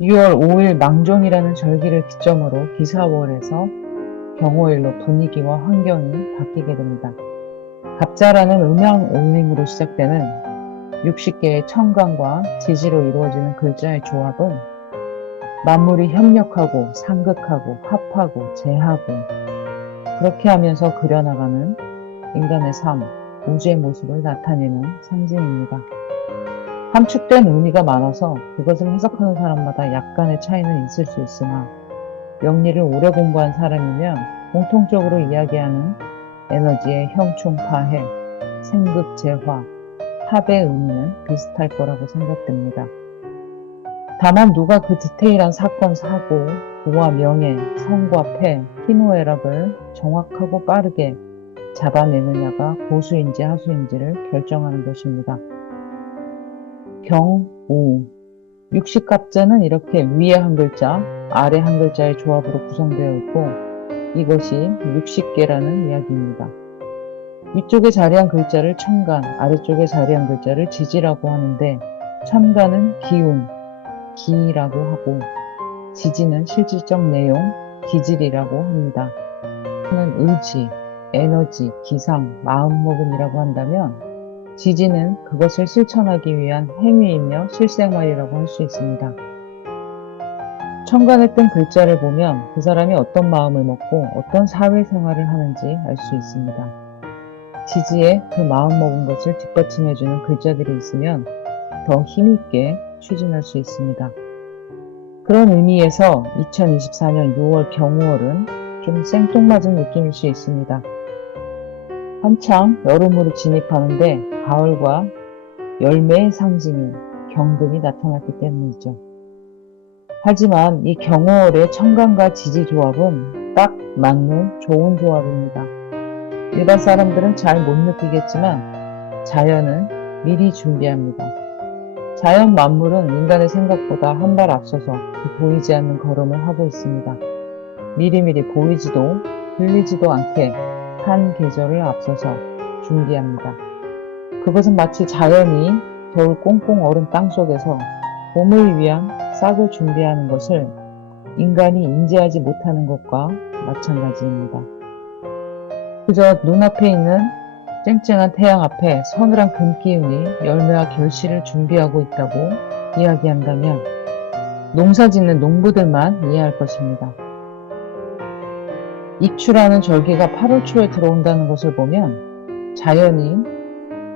6월 5일 망종이라는 절기를 기점으로 기사월에서 경호일로 분위기와 환경이 바뀌게 됩니다. 갑자라는 음양오행으로 시작되는 60개의 천간과 지지로 이루어지는 글자의 조합은 만물이 협력하고 상극하고 합하고 재하고 그렇게 하면서 그려나가는 인간의 삶, 우주의 모습을 나타내는 상징입니다. 함축된 의미가 많아서 그것을 해석하는 사람마다 약간의 차이는 있을 수 있으나 명리를 오래 공부한 사람이면 공통적으로 이야기하는 에너지의 형충파해, 생극재화, 합의 의미는 비슷할 거라고 생각됩니다. 다만 누가 그 디테일한 사건, 사고, 부와 명예, 성과 패, 희노애락을 정확하고 빠르게 잡아내느냐가 고수인지 하수인지를 결정하는 것입니다. 경우, 육식갑자는 이렇게 위에 한 글자, 아래 한 글자의 조합으로 구성되어 있고 이것이 60개라는 이야기입니다. 위쪽에 자리한 글자를 천간, 아래쪽에 자리한 글자를 지지라고 하는데 천간은 기운, 기라고 하고 지지는 실질적 내용, 기질이라고 합니다. 는 의지, 에너지, 기상, 마음먹음이라고 한다면 지지는 그것을 실천하기 위한 행위이며 실생활이라고 할 수 있습니다. 천간에 뜬 글자를 보면 그 사람이 어떤 마음을 먹고 어떤 사회생활을 하는지 알 수 있습니다. 지지에 그 마음먹은 것을 뒷받침해주는 글자들이 있으면 더 힘있게 추진할 수 있습니다. 그런 의미에서 2024년 6월 경우월은 좀 생뚱맞은 느낌일 수 있습니다. 한창 여름으로 진입하는데 가을과 열매의 상징인 경금이 나타났기 때문이죠. 하지만 이 경호월의 천간과 지지 조합은 딱 맞는 좋은 조합입니다. 일반 사람들은 잘 못 느끼겠지만 자연은 미리 준비합니다. 자연 만물은 인간의 생각보다 한 발 앞서서 그 보이지 않는 걸음을 하고 있습니다. 미리미리 보이지도 들리지도 않게 한 계절을 앞서서 준비합니다. 그것은 마치 자연이 겨울 꽁꽁 얼은 땅속에서 봄을 위한 싹을 준비하는 것을 인간이 인지하지 못하는 것과 마찬가지입니다. 그저 눈앞에 있는 쨍쨍한 태양 앞에 서늘한 금기운이 열매와 결실을 준비하고 있다고 이야기한다면 농사 짓는 농부들만 이해할 것입니다. 입추라는 절기가 8월 초에 들어온다는 것을 보면 자연이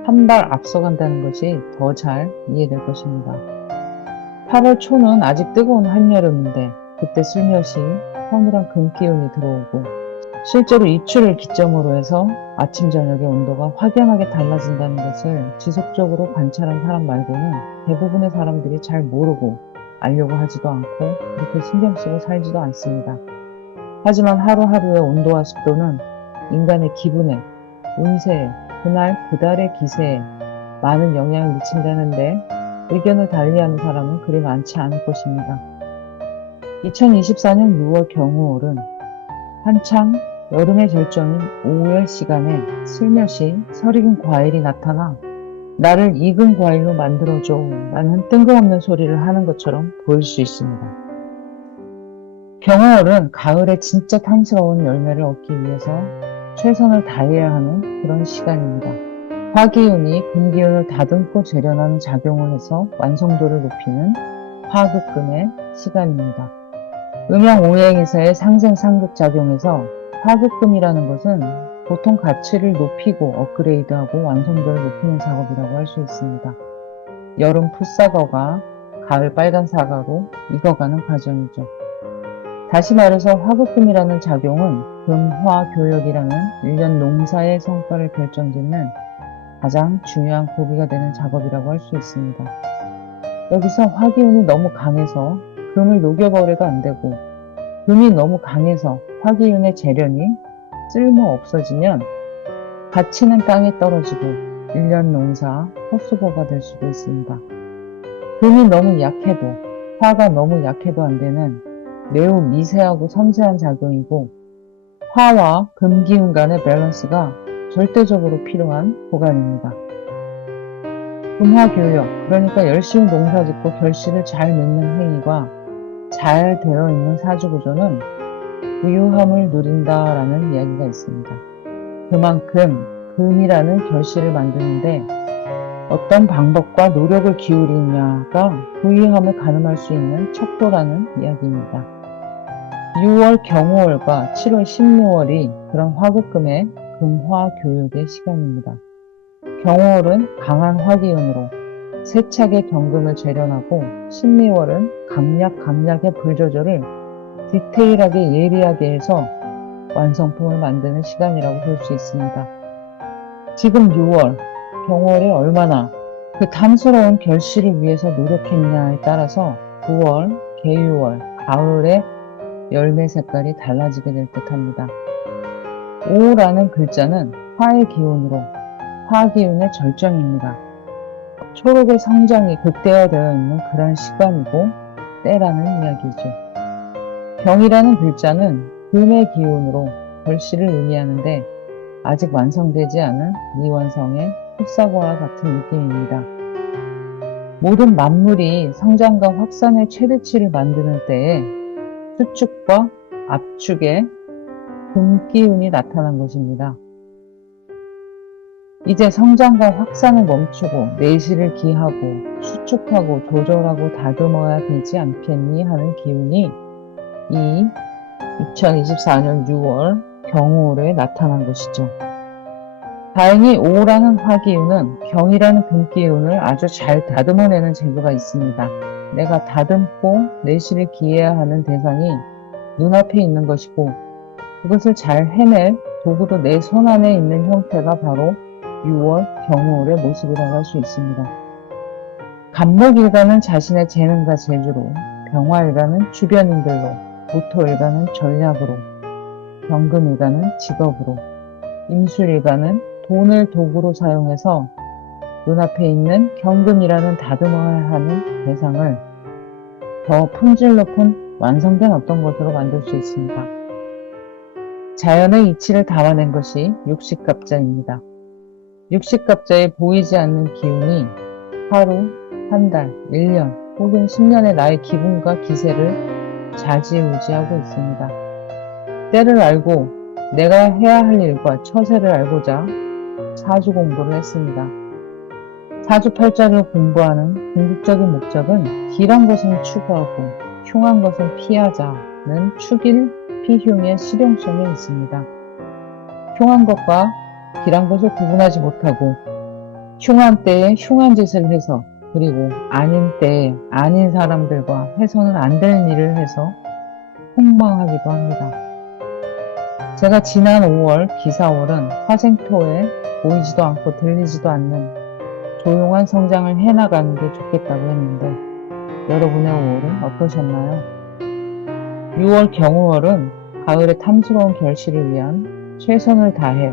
한 발 앞서간다는 것이 더 잘 이해될 것입니다. 8월 초는 아직 뜨거운 한여름인데 그때 슬며시 서늘한 금기운이 들어오고 실제로 입추를 기점으로 해서 아침 저녁의 온도가 확연하게 달라진다는 것을 지속적으로 관찰한 사람 말고는 대부분의 사람들이 잘 모르고 알려고 하지도 않고 그렇게 신경 쓰고 살지도 않습니다. 하지만 하루하루의 온도와 습도는 인간의 기분에, 운세에, 그날 그달의 기세에 많은 영향을 미친다는데 의견을 달리하는 사람은 그리 많지 않을 것입니다. 2024년 6월 경우월은 한창 여름의 절정인 5월 시간에 슬며시 설익은 과일이 나타나 나를 익은 과일로 만들어줘 라는 뜬금없는 소리를 하는 것처럼 보일 수 있습니다. 경호월은 가을에 진짜 탐스러운 열매를 얻기 위해서 최선을 다해야 하는 그런 시간입니다. 화기운이 금기운을 다듬고 재련하는 작용을 해서 완성도를 높이는 화극금의 시간입니다. 음양오행에서의 상생상극 작용에서 화극금이라는 것은 보통 가치를 높이고 업그레이드하고 완성도를 높이는 작업이라고 할 수 있습니다. 여름 풋사과가 가을 빨간 사과로 익어가는 과정이죠. 다시 말해서 화극금이라는 작용은 금화교역이라는 일년 농사의 성과를 결정짓는 가장 중요한 고비가 되는 작업이라고 할 수 있습니다. 여기서 화기운이 너무 강해서 금을 녹여버려도 안 되고 금이 너무 강해서 화기운의 재련이 쓸모 없어지면 가치는 땅에 떨어지고 일년 농사 헛수고가 될 수도 있습니다. 금이 너무 약해도 화가 너무 약해도 안 되는 매우 미세하고 섬세한 작용이고 화와 금기운 간의 밸런스가 절대적으로 필요한 구간입니다. 금화교역, 그러니까 열심히 농사짓고 결실을 잘 맺는 행위가 잘 되어 있는 사주 구조는 부유함을 누린다라는 이야기가 있습니다. 그만큼 금이라는 결실을 만드는데 어떤 방법과 노력을 기울이냐가 부유함을 가늠할 수 있는 척도라는 이야기입니다. 6월 경호월과 7월 신묘월이 그런 화급금의 금화교육의 시간입니다. 경호월은 강한 화기운으로 세차게 경금을 재련하고, 신미월은 강약의 불조절을 디테일하게 예리하게 해서 완성품을 만드는 시간이라고 볼 수 있습니다. 지금 6월, 경월에 얼마나 그 탐스러운 결실을 위해서 노력했냐에 따라서 9월, 개유월, 가을의 열매 색깔이 달라지게 될 듯합니다. 5라는 글자는 화의 기운으로, 화기운의 절정입니다. 초록의 성장이 극대화되어 있는 그런 시간이고 때라는 이야기죠. 경이라는 글자는 금의 기운으로 결실을 의미하는데 아직 완성되지 않은 미완성의 풋사과와 같은 느낌입니다. 모든 만물이 성장과 확산의 최대치를 만드는 때에 수축과 압축의 금기운이 나타난 것입니다. 이제 성장과 확산을 멈추고 내실을 기하고 수축하고 조절하고 다듬어야 되지 않겠니 하는 기운이 이 2024년 6월 경호월에 나타난 것이죠. 다행히 5라는 화기운은 경이라는 금기운을 아주 잘 다듬어내는 재주가 있습니다. 내가 다듬고 내실을 기해야 하는 대상이 눈앞에 있는 것이고, 그것을 잘 해낼 도구도 내 손안에 있는 형태가 바로 6월 경호월의 모습이라고 할 수 있습니다. 간목일가는 자신의 재능과 재주로, 병화일가는 주변인들로, 모토일가는 전략으로, 경금일가는 직업으로, 임술일가는 돈을 도구로 사용해서 눈앞에 있는 경금이라는 다듬어야 하는 대상을 더 품질 높은 완성된 어떤 것으로 만들 수 있습니다. 자연의 이치를 담아낸 것이 육식갑자입니다. 육식갑자에 보이지 않는 기운이 하루, 한 달, 1년 혹은 10년의 나의 기분과 기세를 좌지우지하고 있습니다. 때를 알고 내가 해야 할 일과 처세를 알고자 사주 공부를 했습니다. 사주팔자를 공부하는 궁극적인 목적은 길한 것은 추구하고 흉한 것은 피하자는 축일 피흉의 실용성에 있습니다. 흉한 것과 길한 것을 구분하지 못하고 흉한 때에 흉한 짓을 해서, 그리고 아닌 때에 아닌 사람들과 해서는 안 될 일을 해서 폭망하기도 합니다. 제가 지난 5월 기사월은 화생토에 보이지도 않고 들리지도 않는 조용한 성장을 해나가는 게 좋겠다고 했는데 여러분의 5월은 어떠셨나요? 6월 경우월은 가을의 탐스러운 결실을 위한 최선을 다해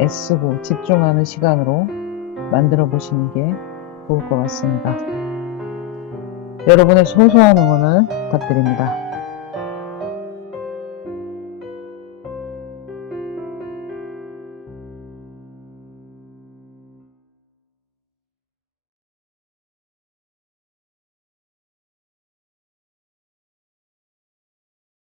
애쓰고 집중하는 시간으로 만들어 보시는 게 좋을 것 같습니다. 여러분의 소소한 응원을 부탁드립니다.